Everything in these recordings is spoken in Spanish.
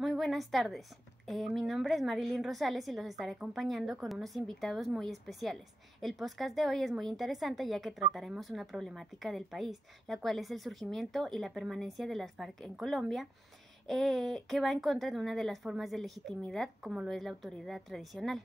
Muy buenas tardes. Mi nombre es Marilyn Rosales y los estaré acompañando con unos invitados muy especiales. El podcast de hoy es muy interesante ya que trataremos una problemática del país, la cual es el surgimiento y la permanencia de las FARC en Colombia, que va en contra de una de las formas de legitimidad como lo es la autoridad tradicional.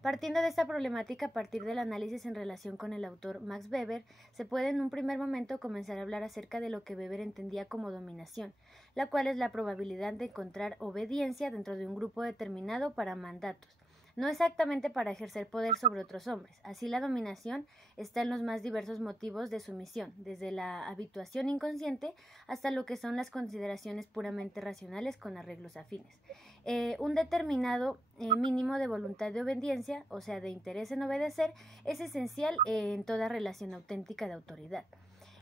Partiendo de esta problemática, a partir del análisis en relación con el autor Max Weber, se puede en un primer momento comenzar a hablar acerca de lo que Weber entendía como dominación, la cual es la probabilidad de encontrar obediencia dentro de un grupo determinado para mandatos, no exactamente para ejercer poder sobre otros hombres. Así la dominación está en los más diversos motivos de sumisión, desde la habituación inconsciente hasta lo que son las consideraciones puramente racionales con arreglos afines. Un determinado mínimo de voluntad de obediencia, o sea, de interés en obedecer, es esencial en toda relación auténtica de autoridad.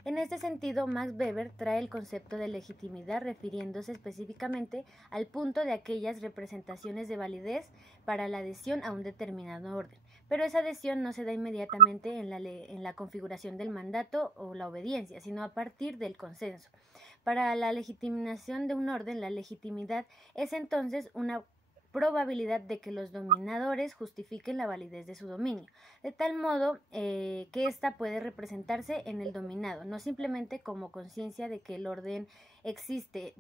En este sentido, Max Weber trae el concepto de legitimidad refiriéndose específicamente al punto de aquellas representaciones de validez para la adhesión a un determinado orden, pero esa adhesión no se da inmediatamente en la configuración del mandato o la obediencia, sino a partir del consenso. Para la legitimación de un orden, la legitimidad es entonces una probabilidad de que los dominadores justifiquen la validez de su dominio, de tal modo que ésta puede representarse en el dominado, no simplemente como conciencia de que el orden existente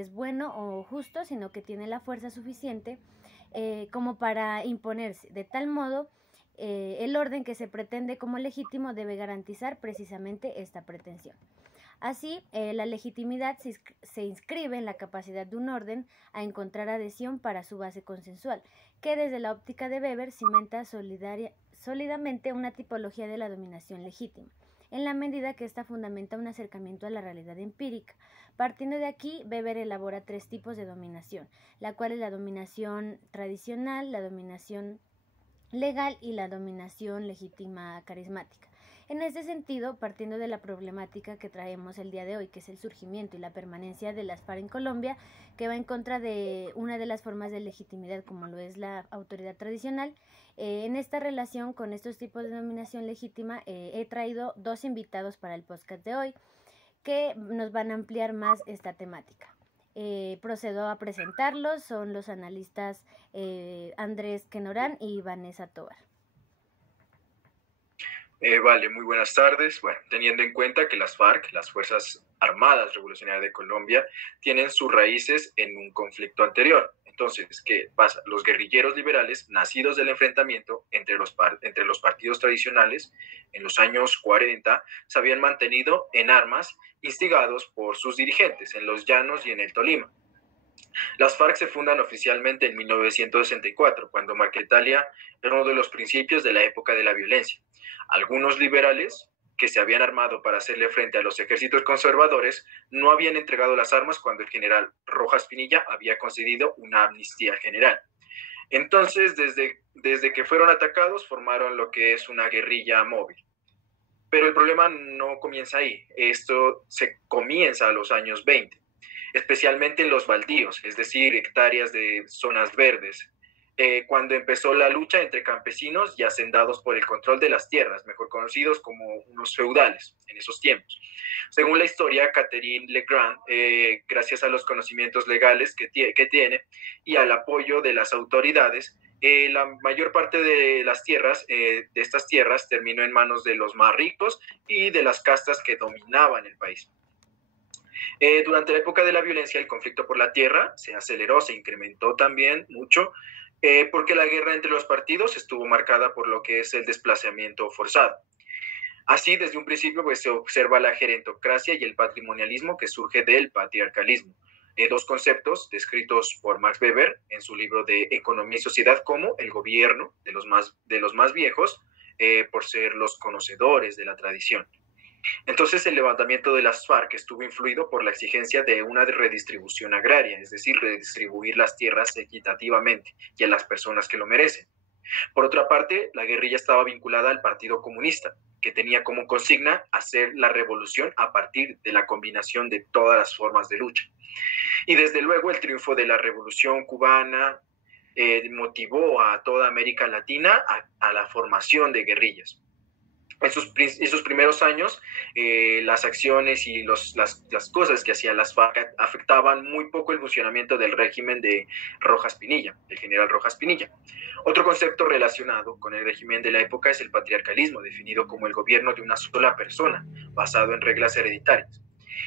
es bueno o justo, sino que tiene la fuerza suficiente como para imponerse, de tal modo el orden que se pretende como legítimo debe garantizar precisamente esta pretensión. Así, la legitimidad se inscribe en la capacidad de un orden a encontrar adhesión para su base consensual, que desde la óptica de Weber cimenta sólidamente una tipología de la dominación legítima, en la medida que ésta fundamenta un acercamiento a la realidad empírica. Partiendo de aquí, Weber elabora tres tipos de dominación, la cual es la dominación tradicional, la dominación legal y la dominación legítima carismática. En este sentido, partiendo de la problemática que traemos el día de hoy, que es el surgimiento y la permanencia de las FARC en Colombia, que va en contra de una de las formas de legitimidad como lo es la autoridad tradicional, en esta relación con estos tipos de dominación legítima he traído dos invitados para el podcast de hoy que nos van a ampliar más esta temática. Procedo a presentarlos, son los analistas Andrés Quenorán y Vanessa Tovar. Vale, muy buenas tardes. Bueno, teniendo en cuenta que las FARC, las Fuerzas Armadas Revolucionarias de Colombia, tienen sus raíces en un conflicto anterior. Entonces, ¿qué pasa? Los guerrilleros liberales, nacidos del enfrentamiento entre los partidos tradicionales, en los años 40, se habían mantenido en armas, instigados por sus dirigentes en los llanos y en el Tolima. Las FARC se fundan oficialmente en 1964, cuando Marquetalia era uno de los principios de la época de la violencia. Algunos liberales, que se habían armado para hacerle frente a los ejércitos conservadores, no habían entregado las armas cuando el general Rojas Pinilla había concedido una amnistía general. Entonces, desde que fueron atacados, formaron lo que es una guerrilla móvil. Pero el problema no comienza ahí. Esto se comienza a los años 20. Especialmente en los baldíos, es decir, hectáreas de zonas verdes, cuando empezó la lucha entre campesinos y hacendados por el control de las tierras, mejor conocidos como unos feudales en esos tiempos. Según la historia, Catherine Legrand, gracias a los conocimientos legales que tiene y al apoyo de las autoridades, la mayor parte de las tierras, de estas tierras, terminó en manos de los más ricos y de las castas que dominaban el país. Durante la época de la violencia, el conflicto por la tierra se aceleró, se incrementó también mucho, porque la guerra entre los partidos estuvo marcada por lo que es el desplazamiento forzado. Así, desde un principio, pues, se observa la gerontocracia y el patrimonialismo que surge del patriarcalismo. Dos conceptos descritos por Max Weber en su libro de Economía y Sociedad como el gobierno de los más viejos, por ser los conocedores de la tradición. Entonces el levantamiento de las FARC estuvo influido por la exigencia de una redistribución agraria, es decir, redistribuir las tierras equitativamente y a las personas que lo merecen. Por otra parte, la guerrilla estaba vinculada al Partido Comunista, que tenía como consigna hacer la revolución a partir de la combinación de todas las formas de lucha. Y desde luego el triunfo de la Revolución Cubana motivó a toda América Latina a la formación de guerrillas. esos primeros años, las acciones y las cosas que hacían las FARC afectaban muy poco el funcionamiento del régimen de Rojas Pinilla, del general Rojas Pinilla. Otro concepto relacionado con el régimen de la época es el patriarcalismo, definido como el gobierno de una sola persona, basado en reglas hereditarias.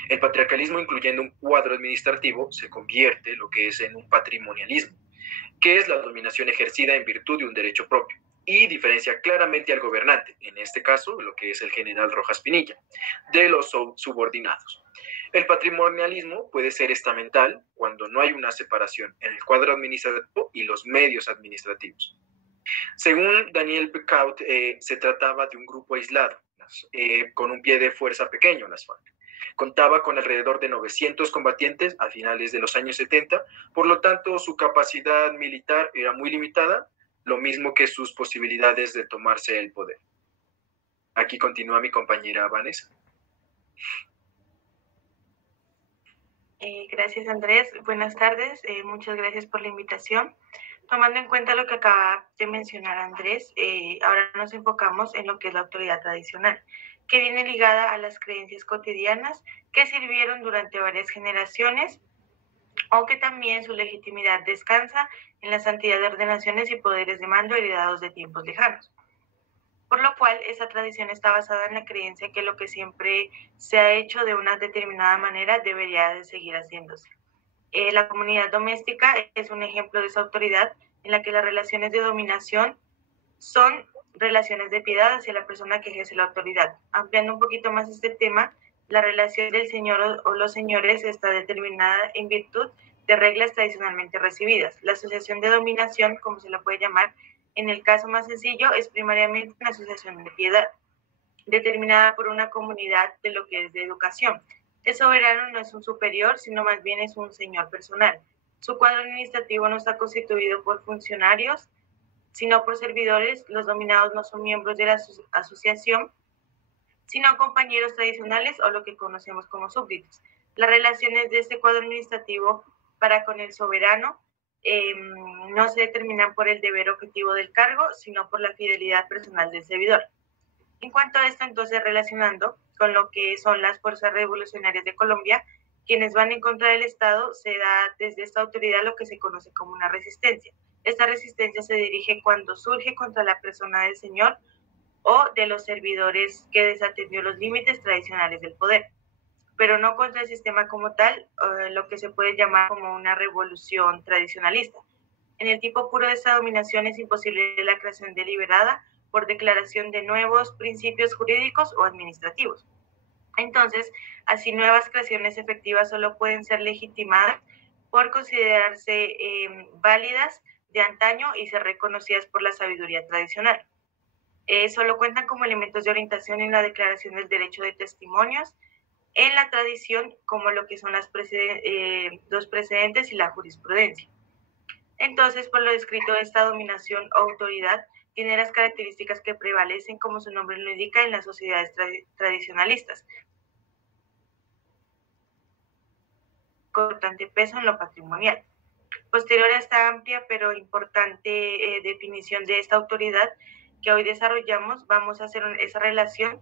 El patriarcalismo, incluyendo un cuadro administrativo, se convierte lo que es en un patrimonialismo, que es la dominación ejercida en virtud de un derecho propio, y diferencia claramente al gobernante, en este caso lo que es el general Rojas Pinilla, de los subordinados. El patrimonialismo puede ser estamental cuando no hay una separación en el cuadro administrativo y los medios administrativos. Según Daniel Becaut, se trataba de un grupo aislado, con un pie de fuerza pequeño, las FARC. Contaba con alrededor de 900 combatientes a finales de los años 70, por lo tanto su capacidad militar era muy limitada, lo mismo que sus posibilidades de tomarse el poder. Aquí continúa mi compañera Vanessa. Gracias, Andrés. Buenas tardes. Muchas gracias por la invitación. Tomando en cuenta lo que acaba de mencionar Andrés, ahora nos enfocamos en lo que es la autoridad tradicional, que viene ligada a las creencias cotidianas que sirvieron durante varias generaciones, aunque también su legitimidad descansa en la santidad de ordenaciones y poderes de mando heredados de tiempos lejanos. Por lo cual, esa tradición está basada en la creencia que lo que siempre se ha hecho de una determinada manera debería de seguir haciéndose. La comunidad doméstica es un ejemplo de esa autoridad en la que las relaciones de dominación son relaciones de piedad hacia la persona que ejerce la autoridad. Ampliando un poquito más este tema, la relación del señor o los señores está determinada en virtud de reglas tradicionalmente recibidas. La asociación de dominación, como se la puede llamar, en el caso más sencillo, es primariamente una asociación de piedad, determinada por una comunidad de lo que es de educación. El soberano no es un superior, sino más bien es un señor personal. Su cuadro administrativo no está constituido por funcionarios, sino por servidores. Los dominados no son miembros de la asociación, sino compañeros tradicionales o lo que conocemos como súbditos. Las relaciones de este cuadro administrativo para con el soberano no se determinan por el deber objetivo del cargo, sino por la fidelidad personal del servidor. En cuanto a esto, entonces, relacionando con lo que son las fuerzas revolucionarias de Colombia, quienes van en contra del Estado, se da desde esta autoridad lo que se conoce como una resistencia. Esta resistencia se dirige cuando surge contra la persona del señor o de los servidores que desatendió los límites tradicionales del poder, pero no contra el sistema como tal, lo que se puede llamar como una revolución tradicionalista. En el tipo puro de esta dominación es imposible la creación deliberada por declaración de nuevos principios jurídicos o administrativos. Entonces, así nuevas creaciones efectivas solo pueden ser legitimadas por considerarse válidas de antaño y ser reconocidas por la sabiduría tradicional. Solo cuentan como elementos de orientación en la declaración del derecho de testimonios, en la tradición, como lo que son los precedentes y la jurisprudencia. Entonces, por lo descrito, esta dominación o autoridad tiene las características que prevalecen, como su nombre lo indica, en las sociedades tradicionalistas. Importante peso en lo patrimonial. Posterior a esta amplia pero importante definición de esta autoridad que hoy desarrollamos, vamos a hacer esa relación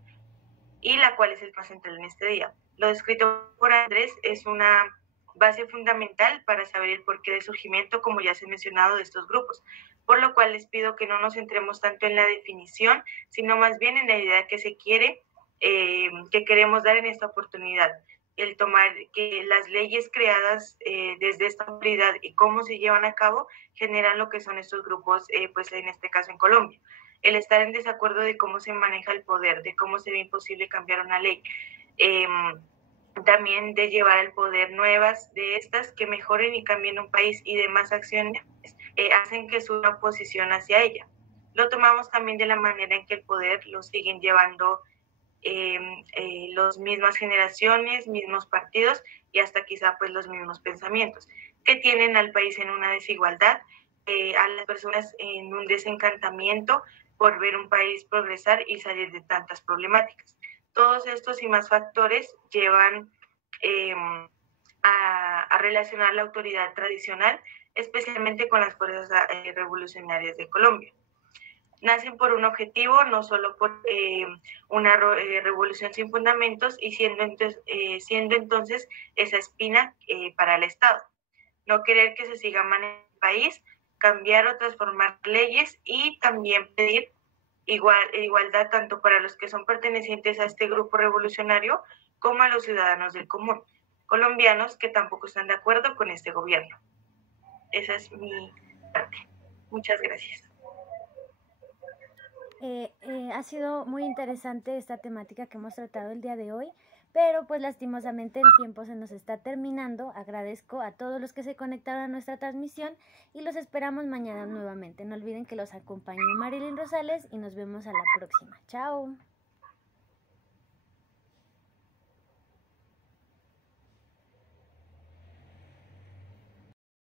y la cual es el más central en este día. Lo descrito por Andrés es una base fundamental para saber el porqué del surgimiento, como ya se ha mencionado, de estos grupos, por lo cual les pido que no nos centremos tanto en la definición, sino más bien en la idea que se quiere, que queremos dar en esta oportunidad, el tomar que las leyes creadas desde esta autoridad y cómo se llevan a cabo generan lo que son estos grupos, pues en este caso en Colombia. El estar en desacuerdo de cómo se maneja el poder, de cómo se ve imposible cambiar una ley, también de llevar al poder nuevas de estas que mejoren y cambien un país y demás acciones hacen que suba oposición hacia ella. Lo tomamos también de la manera en que el poder lo siguen llevando las mismas generaciones, mismos partidos y hasta quizá pues los mismos pensamientos que tienen al país en una desigualdad, a las personas en un desencantamiento por ver un país progresar y salir de tantas problemáticas. Todos estos y más factores llevan a relacionar la autoridad tradicional, especialmente con las fuerzas revolucionarias de Colombia. nacen por un objetivo, no solo por una revolución sin fundamentos, y siendo entonces esa espina para el Estado. No querer que se siga manejando el país, cambiar o transformar leyes y también pedir igualdad tanto para los que son pertenecientes a este grupo revolucionario como a los ciudadanos del común, colombianos que tampoco están de acuerdo con este gobierno. Esa es mi parte. Muchas gracias. Ha sido muy interesante esta temática que hemos tratado el día de hoy, pero pues lastimosamente el tiempo se nos está terminando. Agradezco a todos los que se conectaron a nuestra transmisión y los esperamos mañana nuevamente. No olviden que los acompañó Marilyn Rosales y nos vemos a la próxima. Chao.